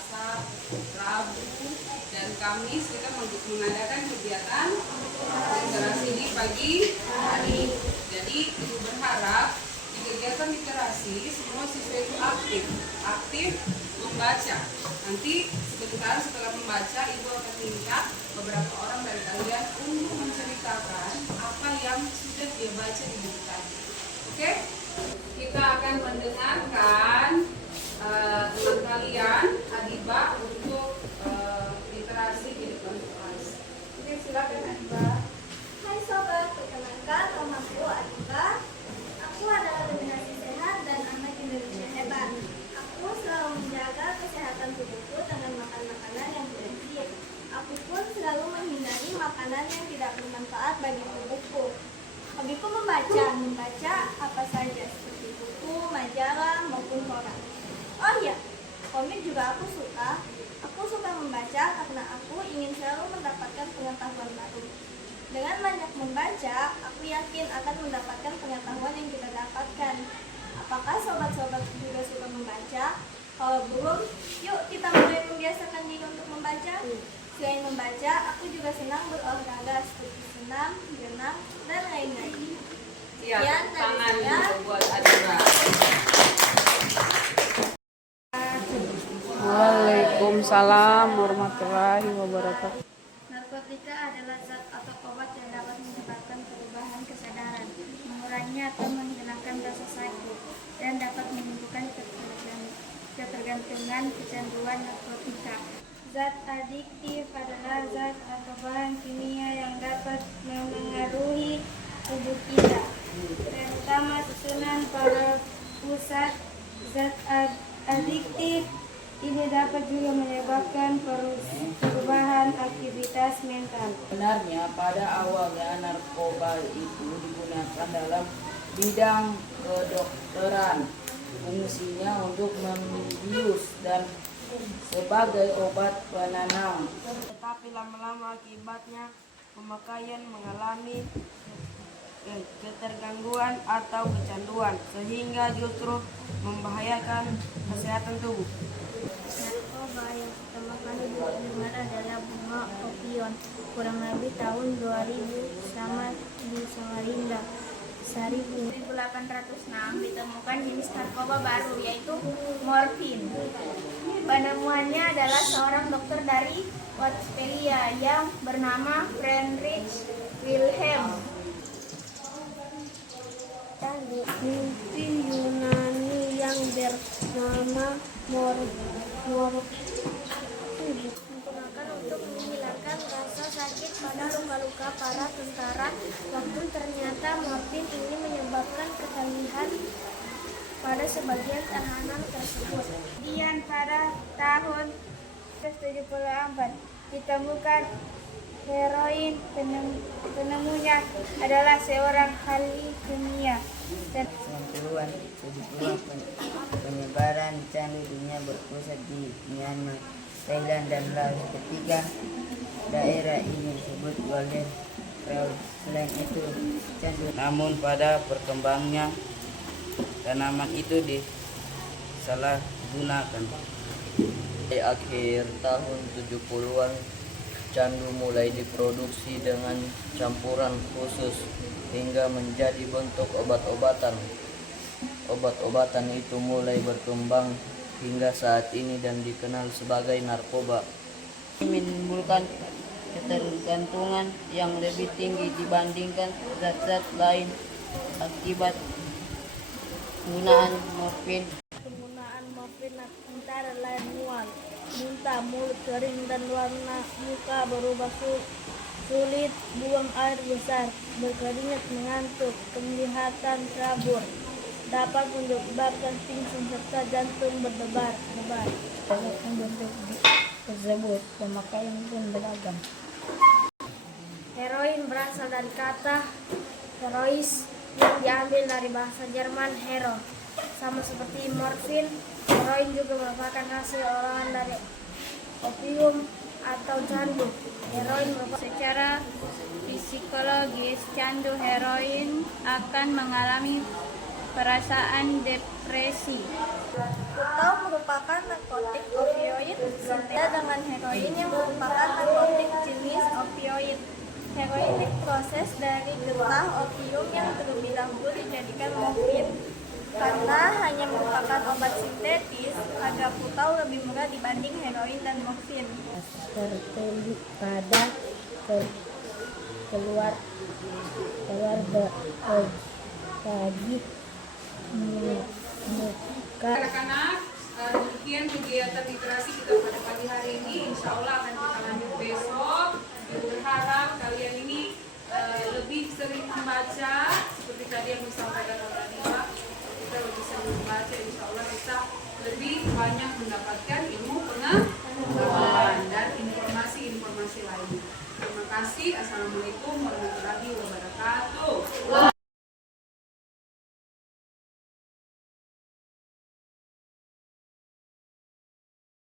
Selasa, Rabu, dan Kamis kita mengadakan kegiatan literasi di pagi hari. Jadi ibu berharap di kegiatan literasi semua siswa itu aktif membaca. Nanti setelah membaca, ibu akan minta beberapa orang dari kalian untuk menceritakan apa yang sudah dia baca di buku tadi. Oke? Kita akan mendengarkan teman kalian, Adiba, untuk literasi di depan kelas. Oke, silakan Adiba. Hai sobat, perkenalkan namaku Adiba. Aku adalah generasi sehat dan anak Indonesia hebat. Aku selalu menjaga kesehatan tubuhku dengan makan makanan yang bergizi. Aku pun selalu menghindari makanan yang tidak bermanfaat bagi tubuhku. Hobiku membaca apa saja seperti buku, majalah, maupun koran. Oh iya, komik juga aku suka. Aku suka membaca karena aku ingin selalu mendapatkan pengetahuan baru. Dengan banyak membaca, aku yakin akan mendapatkan pengetahuan yang kita dapatkan. Apakah sobat-sobat juga suka membaca? Kalau belum, yuk kita mulai membiasakan diri untuk membaca. Selain membaca, aku juga senang berolahraga seperti senam, berenang, dan lain-lain. Iya, tangan juga buat Adiba. Waalaikumsalam warahmatullahi wabarakatuh. Narkotika adalah zat atau obat yang dapat menyebabkan perubahan kesadaran, mengurangi atau menghilangkan rasa sakit, dan dapat menimbulkan ketergantungan kecanduan narkotika. Zat adiktif adalah zat atau bahan kimia yang dapat memengaruhi tubuh kita, terutama susunan pada pusat. Zat adiktif ini dapat juga menyebabkan perubahan aktivitas mental. Sebenarnya pada awalnya narkoba itu digunakan dalam bidang kedokteran, fungsinya untuk membius dan sebagai obat penenang. Tetapi lama-lama akibatnya pemakaian mengalami ketergangguan atau kecanduan sehingga justru membahayakan kesehatan tubuh. Narkoba yang pertama kali didengar adalah bunga opium, kurang lebih tahun 2000 sama di Samarinda. 1806 ditemukan jenis narkoba baru yaitu morfin. Penemuannya adalah seorang dokter dari Westphalia yang bernama Friedrich Wilhelm. Mimpi Yunani yang bernama morfin Digunakan untuk menghilangkan rasa sakit pada luka-luka para tentara. Namun ternyata morfin ini menyebabkan ketagihan pada sebagian tahanan tersebut. Kemudian pada tahun 1974 ditemukan heroin. Penemunya adalah seorang ahli kimia. Dan 90-an, 70-an penyebaran candu dunia berpusat di Myanmar, Thailand, dan Laos. Ketiga daerah ini disebut Golden Trail. Selain itu, candu namun pada perkembangannya tanaman itu disalahgunakan. Di akhir tahun 70-an, candu mulai diproduksi dengan campuran khusus hingga menjadi bentuk obat-obatan. Obat-obatan itu mulai berkembang hingga saat ini dan dikenal sebagai narkoba. Menimbulkan ketergantungan yang lebih tinggi dibandingkan zat-zat lain akibat penggunaan morfin. penggunaan morfin antara lain mual, muntah, mulut kering, dan warna muka berubah sulit, buang air besar, berkeringat, mengantuk, penglihatan kabur, dapat menyebabkan pingsan serta jantung berdebar-debar. Tergantung bentuk tersebut, pemakaian pun beragam. Heroin berasal dari kata herois yang diambil dari bahasa Jerman hero. Sama seperti morfin, heroin juga merupakan hasil olahan dari opium atau candu. Heroin merupakan Secara psikologis, candu heroin akan mengalami perasaan depresi. atau merupakan narkotik opioid berbeda dengan heroin yang merupakan narkotik jenis opioid. Heroin diproses dari getah opium yang terlebih dahulu dijadikan morfin. Karena hanya merupakan obat sintetis, harga putau lebih murah dibanding heroin dan morfin. Tertulis pada keluar bagi muka. Anak-anak, demikian kegiatan literasi kita pada pagi hari ini. Insya Allah akan kita lanjut besok. Dan berharap kalian ini lebih sering membaca, seperti tadi yang disampaikan oleh Nima. Kita lebih sering membaca, insya Allah kita lebih banyak mendapatkan ilmu pengetahuan dan informasi-informasi lainnya. Terima kasih. Assalamualaikum warahmatullahi wabarakatuh.